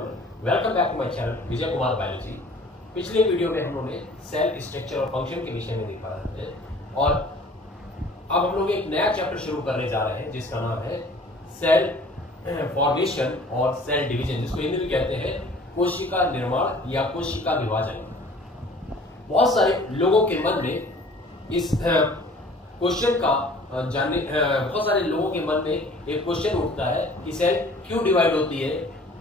Welcome back to my channel Vijay Kumar biology. पिछले video में हम लोगों ने सेल स्ट्रक्चर और फंक्शन के विषय में देखा है और अब हम लोग एक नया चैप्टर शुरू करने जा रहे हैं जिसका नाम है सेल फॉर्मेशन और सेल डिवीजन, जिसको हिंदी में कहते हैं कोशिका निर्माण या कोशिका विभाजन। बहुत सारे लोगों के मन में इस क्वेश्चन का बहुत सारे लोगों के मन में एक क्वेश्चन उठता है कि सेल क्यों डिवाइड होती है,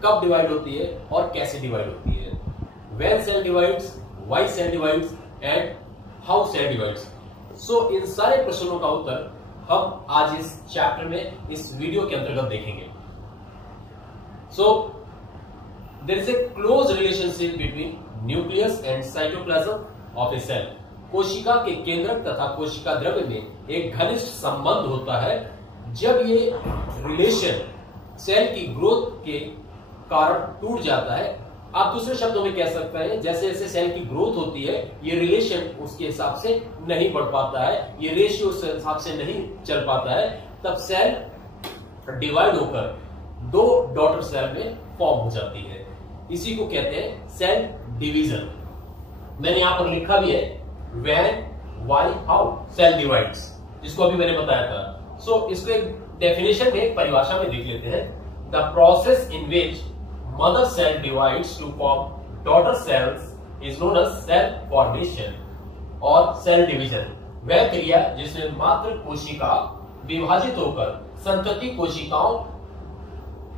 कब डिवाइड होती है और कैसे डिवाइड होती है। When cell divides, why cell divides and how cell divides. So इन सारे प्रश्नों का उत्तर हम आज इस चैप्टर में, इस वीडियो के अंतर्गत देखेंगे। So there is a close relationship between nucleus and cytoplasm of a cell. कोशिका के केंद्रक तथा कोशिका द्रव्य में एक घनिष्ठ संबंध होता है। जब ये रिलेशन सेल की ग्रोथ के कारण टूट जाता है, आप दूसरे शब्दों में कह सकते हैं जैसे जैसे सेल की ग्रोथ होती है ये रिलेशन उसके हिसाब से नहीं बढ़ पाता है, ये रेशियो उस हिसाब से नहीं चल पाता है, तब सेल डिवाइड होकर दो डॉटर सेल में फॉर्म हो जाती है। इसी को कहते हैं सेल डिवीजन। मैंने यहां पर लिखा भी है when, why, how cell divides, जिसको अभी मैंने बताया था। सो इसको एक डेफिनेशन में, परिभाषा में देख लेते हैं। The process in which mother cell divides to form daughter cells is known as cell formation और सेल डिवीजन। वह क्रिया जिसमें मात्र कोशिका विभाजित होकर संतति कोशिकाओं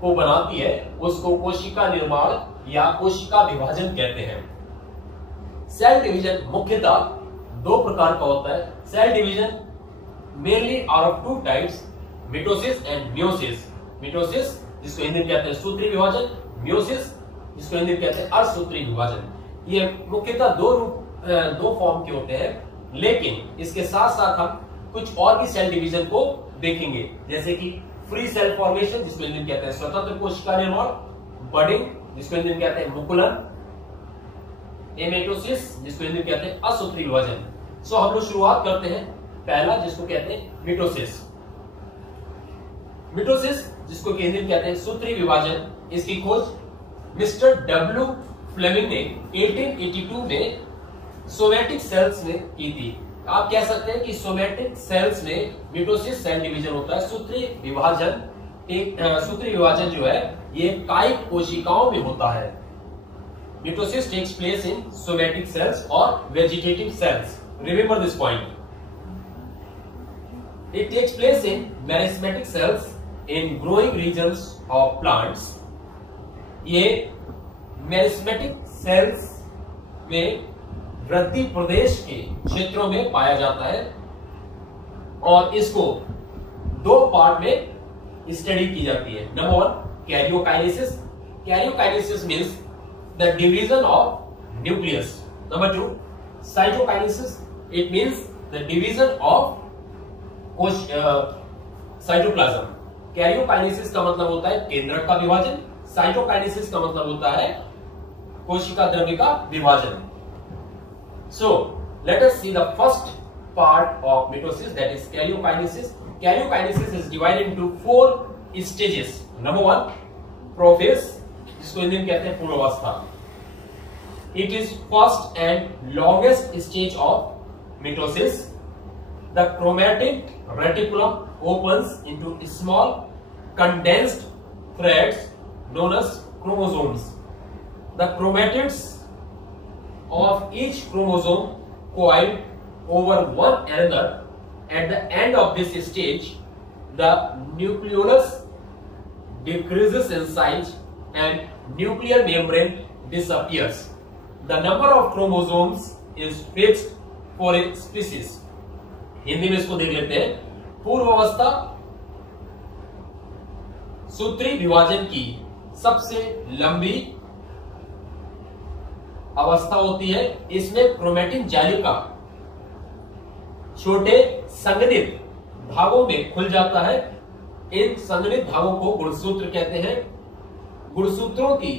को बनाती है उसको कोशिका निर्माण या कोशिका विभाजन कहते हैं। सेल डिवीजन मुख्यतः दो प्रकार का होता है। Cell division mainly are of two types, mitosis and meiosis. Mitosis जिसको हिंदी में कहते हैं सूत्री विभाजन, मियोसिस जिसको हिंदी में कहते हैं अर्धसूत्री विभाजन। ये मुख्यतः दो फॉर्म के होते हैं, लेकिन इसके साथ साथ हम कुछ और भी सेल डिवीजन को देखेंगे, जैसे कि फ्री सेल फॉर्मेशन जिसको हिंदी में कहते हैं स्वतंत्र कोशिका निर्माण, बडिंग जिसको हिंदी में कहते हैं मुकुलन, एमेटोसिस जिसको हिंदी में कहते हैं असूत्री विभाजन। सो हम लोग शुरुआत करते हैं पहला जिसको कहते हैं मिटोसिस। मिटोसिस जिसको हिंदी में कहते हैं सूत्री विभाजन, इसकी खोज मिस्टर डब्ल्यू फ्लेमिंग ने 1882 में सोमैटिक सेल्स में की थी। आप कह सकते हैं कि सोमैटिक सेल्स में मिटोसिस सेल डिवीजन होता है। सूत्री विभाजन जो है ये कायिक कोशिकाओं में होता है। Mitosis takes place in somatic cells or vegetative cells. Remember this point. It takes place in meristematic cells in growing regions of plants. ये meristematic cells में वृद्धि प्रदेश के क्षेत्रों में पाया जाता है और इसको दो पार्ट में स्टडी की जाती है। Number one, karyokinesis. Karyokinesis means the division of nucleus. Number two, cytokinesis. It means the division of cytoplasm. Karyokinesis का मतलब होता है केंद्रक का विभाजन, cytokinesis का मतलब होता है कोशिका द्रव्य का विभाजन। So let us see the first part of mitosis, that is karyokinesis. Karyokinesis is divided into 4 stages. Number one, prophase जिसको हिंदी में कहते हैं पूर्वावस्था। It is first and longest stage of mitosis. The chromatic reticulum opens into small condensed threads known as chromosomes. The chromatids of each chromosome coil over one another. At the end of this stage, the nucleolus decreases in size and nuclear membrane disappears. The number of chromosomes is fixed for a species. Hindi में इसको देख लेते हैं। पूर्वावस्था सूत्री विभाजन की सबसे लंबी अवस्था होती है। इसमें क्रोमैटिन जालिका छोटे संघनित भागों में खुल जाता है। इन संघनित भागों को गुणसूत्र कहते हैं। गुणसूत्रों की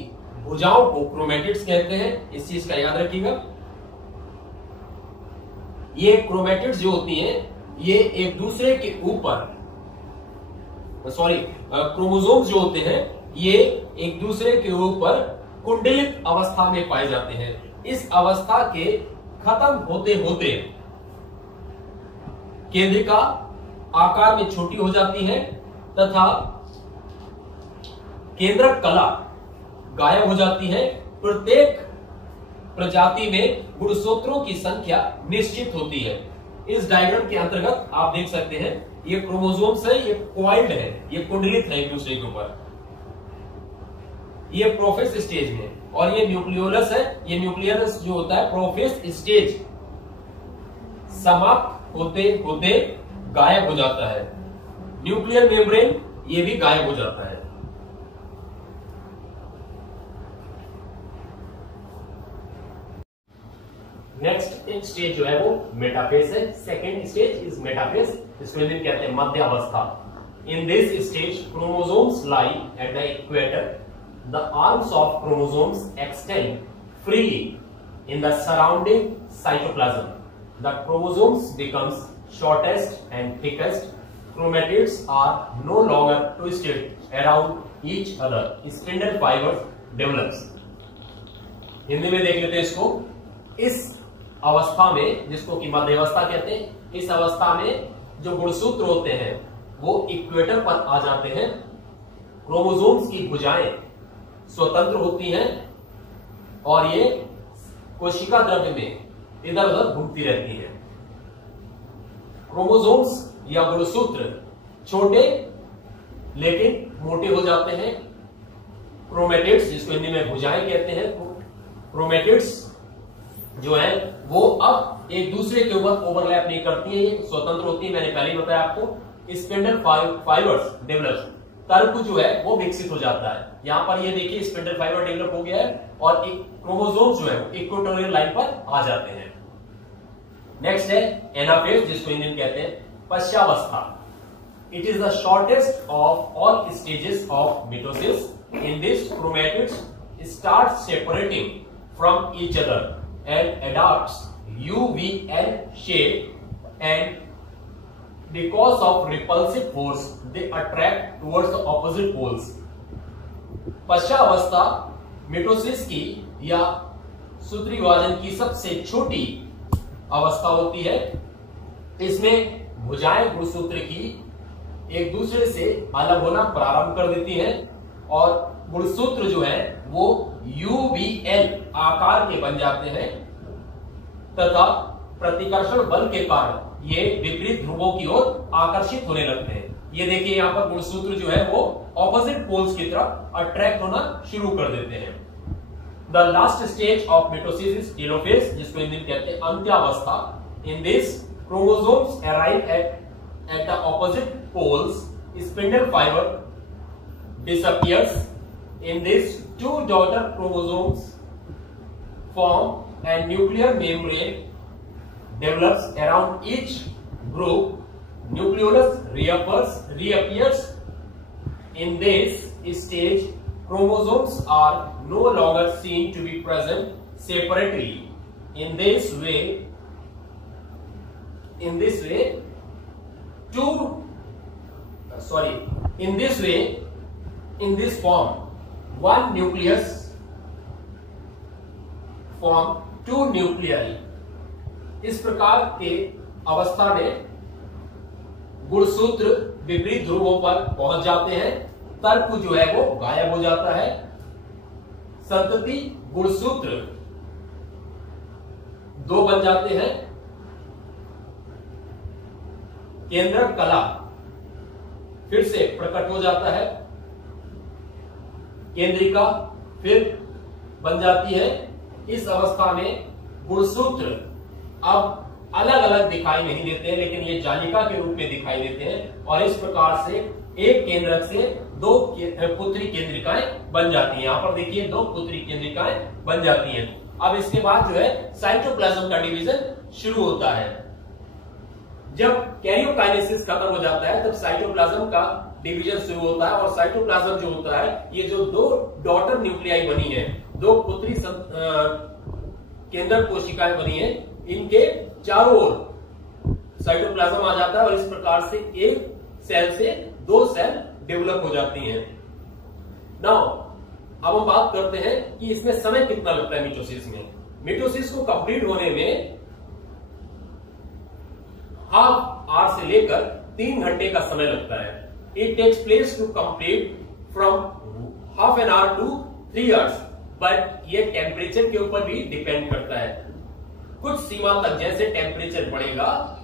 भुजाओं को क्रोमैटिड्स कहते हैं। इस चीज का याद रखिएगा। ये क्रोमैटिड्स जो होती हैं ये एक दूसरे के ऊपर क्रोमोसोम्स जो होते हैं ये एक दूसरे के ऊपर कुंडलित अवस्था में पाए जाते हैं। इस अवस्था के खत्म होते होते केंद्रिका आकार में छोटी हो जाती है तथा केंद्रक कला गायब हो जाती है। प्रत्येक प्रजाति में गुणसूत्रों की संख्या निश्चित होती है। इस डायग्राम के अंतर्गत आप देख सकते हैं ये क्रोमोसोम्स है, ये कॉइल्ड है, ये कुंडलित है एक दूसरे के ऊपर। ये प्रोफेस स्टेज में और ये न्यूक्लियोलस है। ये न्यूक्लियोलस जो होता है प्रोफेस स्टेज समाप्त होते होते गायब हो जाता है। न्यूक्लियर मेम्ब्रेन ये भी गायब हो जाता है। नेक्स्ट स्टेज जो है वो मेटाफेज है। सेकेंड स्टेज इज मेटाफेज, इसको हिंदी में कहते हैं मध्य अवस्था। In this stage chromosomes lie at the equator. The arms of chromosomes extend freely in the surrounding cytoplasm. The chromosomes becomes shortest and thickest. Chromatids are no longer twisted around each other. Spindle fibers develops. Hindi में देख लेते हैं इसको। इस अवस्था में, जिसको कि मध्य अवस्था कहते हैं, इस अवस्था में जो गुणसूत्र होते हैं वो इक्वेटर पर आ जाते हैं। क्रोमोसोम्स की भुजाएं स्वतंत्र होती हैं और ये कोशिका द्रव्य में इधर उधर घूमती रहती हैं। क्रोमोसोम्स या गुणसूत्र छोटे लेकिन मोटे हो जाते हैं। क्रोमेटिड्स, जिसको हिंदी में भुजाएं कहते हैं, क्रोमेटिड्स जो है वो अब एक दूसरे के ऊपर ओवरलैप नहीं करती है, ये स्वतंत्र होती है। मैंने पहले ही बताया आपको। स्पिंडल फाइबर्स डेवलप्स, तर्क जो है वो विकसित हो जाता है। यहां पर ये देखिए स्पिंडल फाइबर डेवलप हो गया है और एक क्रोमोसोम्स जो है इक्वेटोरियल लाइन पर आ जाते हैं। नेक्स्ट है एनाफेज, जिसको हिंदी में कहते हैं पश्चावस्था। It is the shortest of all stages of mitosis. In this chromatids start separating from each other and adopts UVL shape, and because of repulsive force they attract towards the opposite poles. पश्चावस्था mitosis की या सूत्री विभाजन की सबसे छोटी अवस्था होती है। इसमें भुजाएं गुणसूत्र की एक दूसरे से अलग होना प्रारंभ कर देती हैं और गुणसूत्र जो है वो UVL आकार के बन जाते हैं तथा प्रतिकर्षण बल के कारण ये विपरीत ध्रुवों की ओर आकर्षित होने लगते हैं। ये देखिए यहाँ पर गुणसूत्र जो है वो ऑपोजिट पोल्स की तरफ अट्रैक्ट होना शुरू कर देते हैं। The last stage of mitosis is telophase, जिसको हिंदी में कहते हैं अंत्यावस्था। In this chromosomes arrive at the opposite poles. Spindle fibre disappears. In this, two daughter chromosomes form and nuclear membrane develops around each group. Nucleolus reappears. In this stage, chromosomes are no longer seen to be present separately. In this in this form, one nucleus form two nuclei. इस प्रकार के अवस्था में गुणसूत्र विपरीत ध्रुवों पर पहुंच जाते हैं। तर्क जो है वो गायब हो जाता है। संतति गुणसूत्र दो बन जाते हैं। केंद्रक कला फिर से प्रकट हो जाता है। केंद्रिका फिर बन जाती है। इस अवस्था में गुणसूत्र अब अलग अलग दिखाई नहीं देते हैं, लेकिन ये जालिका के रूप में दिखाई देते हैं और इस प्रकार से एक केंद्रक से दो पुत्री केंद्रिकाएं बन जाती हैं। यहां पर देखिए दो पुत्री केंद्रिकाएं बन जाती हैं। अब इसके बाद जो है साइटोप्लाज्म का डिवीजन शुरू होता है। जब कैरियोकाइनेसिस खत्म हो जाता है तब साइटोप्लाज्म का डिवीजन शुरू होता है और साइटोप्लाज्म जो होता है, ये जो दो डॉटर न्यूक्लियाई बनी है, दो पुत्री केंद्रक कोशिकाएं बनी है, इनके चारों ओर साइटोप्लाज्म आ जाता है और इस प्रकार से एक सेल से दो सेल डेवलप हो जाती हैं। नाउ अब हम बात करते हैं कि इसमें समय कितना लगता है मिटोसिस में। मिटोसिस को कंप्लीट होने में हाफ आवर से लेकर 3 घंटे का समय लगता है। It takes place to complete from half an hour to 3 hours, but ये टेम्परेचर के ऊपर भी डिपेंड करता है। कुछ सीमा तक जैसे टेम्परेचर बढ़ेगा,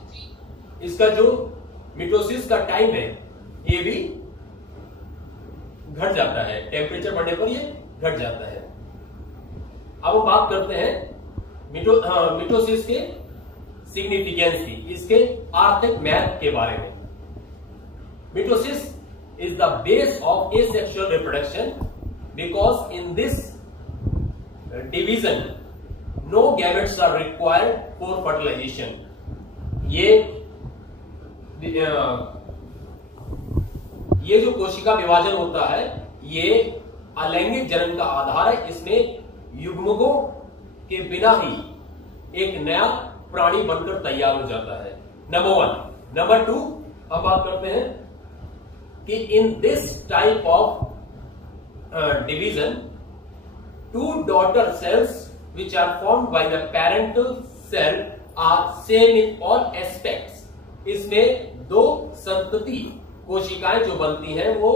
इसका जो मिटोसिस का टाइम है ये भी घट जाता है। टेम्परेचर बढ़ने पर ये घट जाता है। अब हम बात करते हैं मिटोसिस के सिग्निफिकेंस की, इसके आर्थिक महत्व के बारे में। Mitosis is the base of asexual reproduction because in this division no gametes are required for fertilisation. ये जो कोशिका विभाजन होता है ये अलैंगिक जनन का आधार है। इसमें युग्मकों के बिना ही एक नया प्राणी बनकर तैयार हो जाता है, नंबर 1। नंबर 2 हम बात करते हैं कि in this type of division 2 daughter cells which are formed by the parental cell are same in all aspects। इसमें 2 संतति कोशिकाएं जो बनती हैं वो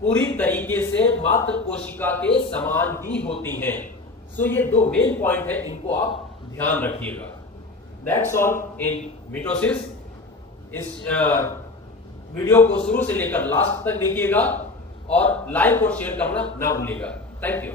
पूरी तरीके से मात्र कोशिका के समान ही होती हैं। सो ये 2 मेन पॉइंट है, इनको आप ध्यान रखिएगा। That's all in mitosis. इस वीडियो को शुरू से लेकर लास्ट तक देखिएगा और लाइक और शेयर करना ना भूलिएगा। Thank you.